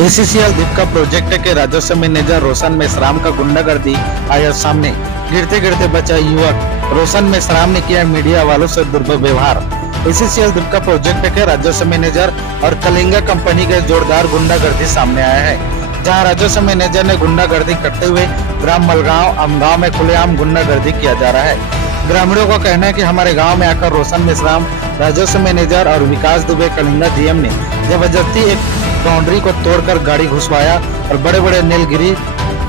ACCL Dipka project के राजस्व manager रोशन मेश्राम का गुंडागर्दी आया सामने। गिरते गिरते बचा युवक। रोशन मेश्राम ने किया मीडिया वालों से दुर्व्यवहार। एसीसीएल दीपका प्रोजेक्ट के राजस्व मैनेजर और कलिंगा कंपनी के जोरदार गुंडागर्दी सामने आया है, जहां राजस्व मैनेजर ने गुंडागर्दी करते हुए ग्राम मलगांव अमगांव में खुलेआम गुंडागर्दी किया जा रहा है। ग्रामीणों का कहना है कि हमारे गांव में आकर रोशन मेश्राम, राजस्व मैनेजर और विकास दुबे कलिंगा जीएम ने जबरदस्ती एक बाउंड्री को तोड़कर गाड़ी घुसवाया और बड़े बड़े नीलगिरी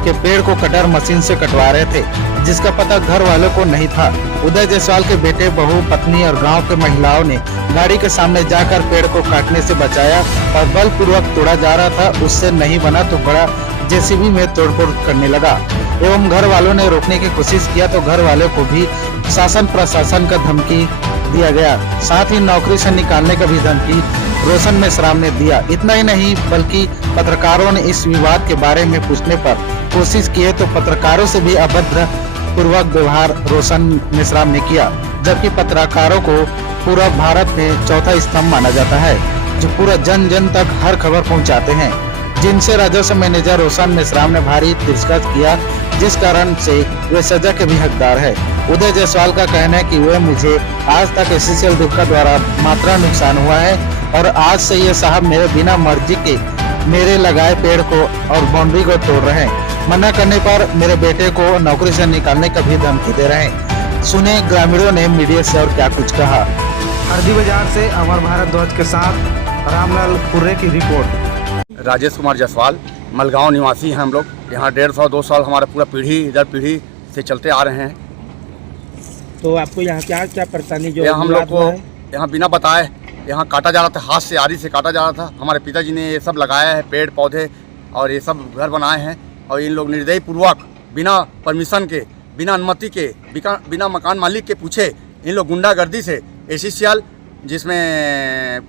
के पेड़ को कटर मशीन से कटवा रहे थे, जिसका पता घर वालों को नहीं था। उदय जायसवाल के बेटे, बहू, पत्नी और गांव के महिलाओं ने गाड़ी के सामने जाकर पेड़ को काटने से बचाया और बलपूर्वक तोड़ा जा रहा था। उससे नहीं बना तो बड़ा जेसीबी में तोड़फोड़ करने लगा एवं घर वालों ने रोकने की कोशिश किया तो घर वालों को भी शासन प्रशासन का धमकी दिया गया। साथ ही नौकरी से निकालने का भी धमकी रोशन मेश्राम ने दिया। इतना ही नहीं बल्कि पत्रकारों ने इस विवाद के बारे में पूछने पर कोशिश किए तो पत्रकारों से भी अभद्र पूर्वक व्यवहार रोशन मेश्राम ने किया, जबकि पत्रकारों को पूरा भारत में चौथा स्तंभ माना जाता है, जो पूरा जन जन तक हर खबर पहुंचाते हैं, जिनसे राजस्व मैनेजर रोशन मेश्राम ने भारी तिरस्कार किया, जिस कारण से वे सजा के भी हकदार है। उदय जायसवाल का कहना है कि वे मुझे आज तक एसीसीएल दीपका द्वारा मात्रा नुकसान हुआ है और आज से ये साहब मेरे बिना मर्जी के मेरे लगाए पेड़ को और बाउंड्री को तोड़ रहे हैं। मना करने पर मेरे बेटे को नौकरी से निकालने का भी धमकी दे रहे हैं। सुने ग्रामीणों ने मीडिया से और क्या कुछ कहा। हरदी बाजार से अमर भारत ध्वज के साथ रामलाल कुर्रे की रिपोर्ट। राजेश कुमार जायसवाल, मलगांव निवासी हैं हम लोग। यहाँ 150-2 साल हमारा पूरा पीढ़ी दर पीढ़ी से चलते आ रहे हैं। तो आपको यहाँ क्या क्या परेशानी जो हम लोग को यहाँ बिना बताए यहाँ काटा जा रहा था, हाथ से आरी से काटा जा रहा था। हमारे पिताजी ने ये सब लगाया है, पेड़ पौधे और ये सब घर बनाए हैं और इन लोग निर्दयी पूर्वक बिना परमिशन के, बिना अनुमति के, बिना मकान मालिक के पूछे इन लोग गुंडागर्दी से एसीसीएल, जिसमें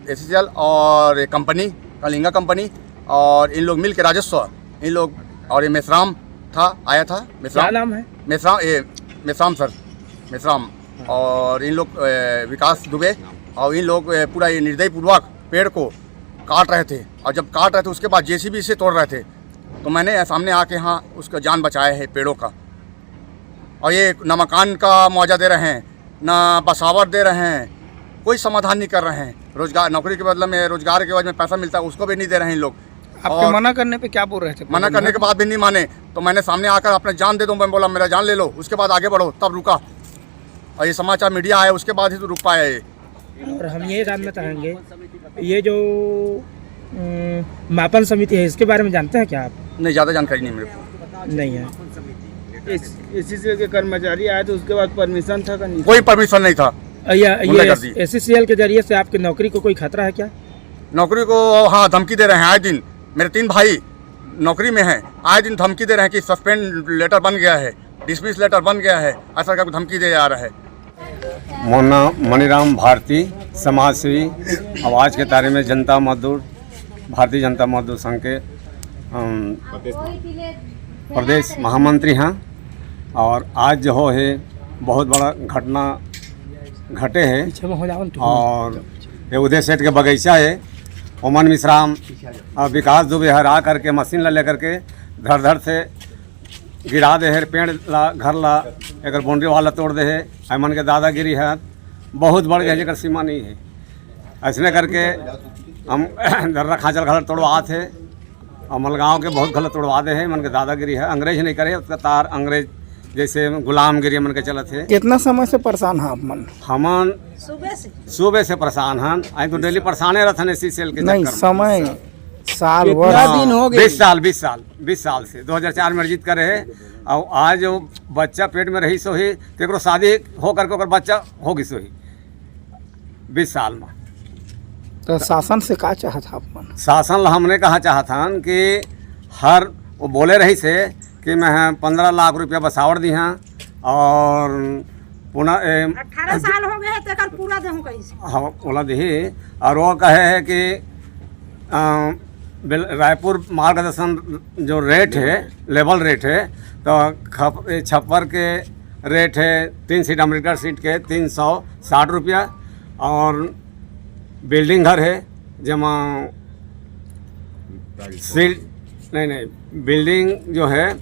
एसीसीएल और कंपनी कलिंगा कंपनी और इन लोग मिल के राजस्व, इन लोग और ये मेश्राम था, आया था। मेश्राम, क्या नाम है? मेश्राम सर, मेश्राम और इन लोग विकास दुबे और इन लोग पूरा ये निर्दयी पूर्वक पेड़ को काट रहे थे और जब काट रहे थे उसके बाद जेसीबी से तोड़ रहे थे। तो मैंने सामने आके यहाँ उसका जान बचाया है पेड़ों का। और ये न मकान का मुआवजा दे रहे हैं, न बसावर दे रहे हैं, कोई समाधान नहीं कर रहे हैं। रोजगार, नौकरी के बदले में, रोजगार के बाद में पैसा मिलता है उसको भी नहीं दे रहे हैं इन लोग। आपके मना करने पे क्या बोल रहे थे? मना करने के बाद भी नहीं माने तो मैंने सामने आकर अपने जान दे दूँ, मैं बोला मेरा जान ले लो, उसके बाद आगे बढ़ो, तब रुका। और ये समाचार मीडिया आया उसके बाद ही तो रुक पाया ये। और हम ये जानना चाहेंगे, ये जो मापन समिति है इसके बारे में जानते हैं क्या आप? नहीं, ज़्यादा जानकारी नहीं मेरे को। नहीं है। एसीसीएल के कर्मचारी आए तो उसके बाद परमिशन था? कोई परमिशन नहीं था। ये एसीसीएल के जरिए से आपकी नौकरी को कोई खतरा है क्या? नौकरी को हाँ धमकी दे रहे हैं आए दिन। मेरे 3 भाई नौकरी में हैं, आए दिन धमकी दे रहे हैं कि सस्पेंड लेटर बन गया है, डिसमिस लेटर बन गया है, ऐसा का धमकी दे जा रहा है। मोना मणिराम भारती, समाजसेवी, आवाज़ के तारे में जनता मजदूर, भारतीय जनता मजदूर संघ के प्रदेश महामंत्री हैं। और आज जो हो है बहुत बड़ा घटना घटे है और ये उदय सेठ के बगीचा है। ओमन मेश्राम और विकास दुबे हरा करके मशीन ला लेकर के धड़ धड़ से गिरा दे है पेड़ ला, घर ला एक बाउंड्री वाला तोड़ दे है। ऐमन के दादागिरी है बहुत बढ़ गया, जेकर सीमा नहीं है। ऐसने करके हम दर्रा खांचल घर तोड़वा थे और मलगांव के बहुत गलत तोड़वा दे है। मन के दादागिरी है, अंग्रेज नहीं करे उसका तार, अंग्रेज जैसे गुलामगिरी मन के चलत है। कितना समय से परेशान है आप मन? हमन सुबह से परेशान हैं। आई तो डेली परेशाने रहते हैं एसीसीएल के नहीं समय साल दिन हो गए 20 साल से 2004 में अर्जित करे है। और आज जो बच्चा पेट में रही सो ही तो शादी हो करके ओकर बच्चा होगी सो ही 20 साल में। तो शासन से का चाहत आप मन? शासन हमने कहा चाहता कि हर वो बोले रही से कि मैं 15 लाख रुपया बसावड़ दी हैं और पुनः 18 साल हो गए तो पूरा देहूं कैसे? हाँ बोला दी। और वो कहे है कि रायपुर मार्गदर्शन जो रेट है, लेवल रेट है, तो छप्पर के रेट है 3 सीट अमेरिका सीट के 360 रुपया और बिल्डिंग घर है जमा सील नहीं बिल्डिंग जो है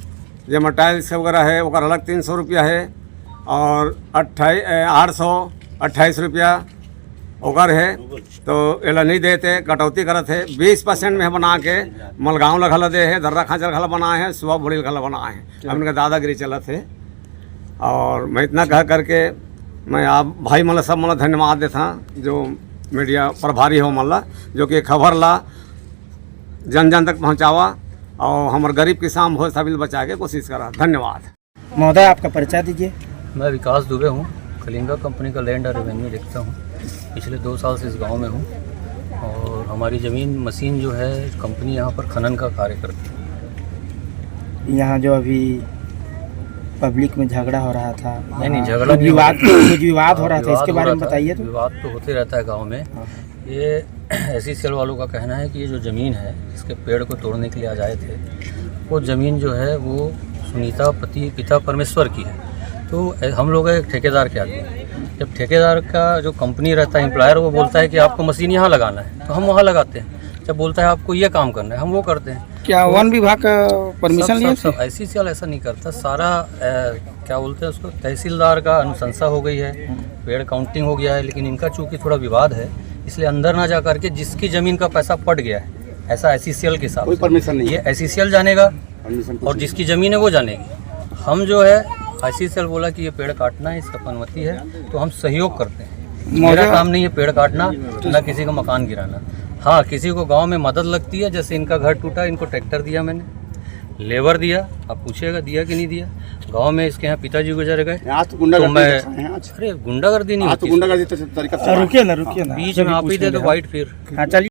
जैसे टाइल्स वगैरह है वो अलग 300 रुपया है और 828 रुपया ओकर है। तो एला नहीं देते, कटौती करत है। 20% में बना के मलगांव लगल दे है, दर्रा खांचल घला बनाए हैं, सुबह बुढ़ी घला बनाए हैं। अब इनका दादागिरी चलत है। और मैं इतना कह करके मैं आप भाई मतलब सब मतलब धन्यवाद देता जो मीडिया प्रभारी हो मतलब जो कि खबर ला जन जन तक पहुंचावा और हमारे गरीब किसान हो सबिल बचा के कोशिश करा। धन्यवाद। महोदय आपका परिचय दीजिए। मैं विकास दुबे हूँ, कलिंगा कंपनी का लैंड और रेवेन्यू देखता हूँ। पिछले 2 साल से इस गांव में हूँ और हमारी ज़मीन मशीन जो है कंपनी यहाँ पर खनन का कार्य करती है। यहाँ जो अभी पब्लिक में झगड़ा हो रहा था, नहीं झगड़ा नहीं, कुछ विवाद हो रहा था, इसके बारे में बताइए। तो विवाद तो होते रहता है गांव में। ये SECL वालों का कहना है कि ये जो ज़मीन है इसके पेड़ को तोड़ने के लिए आ जाए थे, वो ज़मीन जो है वो सुनीता पिता परमेश्वर की है। तो हम लोग एक ठेकेदार के आगे, जब ठेकेदार का जो कंपनी रहता है एम्प्लॉयर, वो बोलता है कि आपको मशीन यहाँ लगाना है तो हम वहाँ लगाते हैं। जब बोलता है आपको ये काम करना है हम वो करते हैं। क्या वन विभाग का परमिशन लिया? सब SECL ऐसा नहीं करता। सारा क्या बोलते हैं उसको, तहसीलदार का अनुशंसा हो गई है, पेड़ काउंटिंग हो गया है। लेकिन इनका चूँकि थोड़ा विवाद है इसलिए अंदर ना जा करके जिसकी ज़मीन का पैसा पट गया है, ऐसा SECL के साथ परमिशन नहीं, ये SECL जानेगा और जिसकी ज़मीन है वो जानेगी। हम जो है SECL बोला कि ये पेड़ काटना है, इसका अनुमति है तो हम सहयोग करते हैं। मेरा काम नहीं है पेड़ काटना, ना किसी का मकान गिराना। हाँ, किसी को गांव में मदद लगती है, जैसे इनका घर टूटा, इनको ट्रैक्टर दिया मैंने, लेबर दिया। आप पूछिएगा दिया कि नहीं दिया। गांव में इसके यहाँ पिताजी गुजर गए तो मैं, अरे गुंडागर्दी नहीं होती। रुकिए ना बीच में आप ही दे दो वाइट फिर। हाँ चलिए।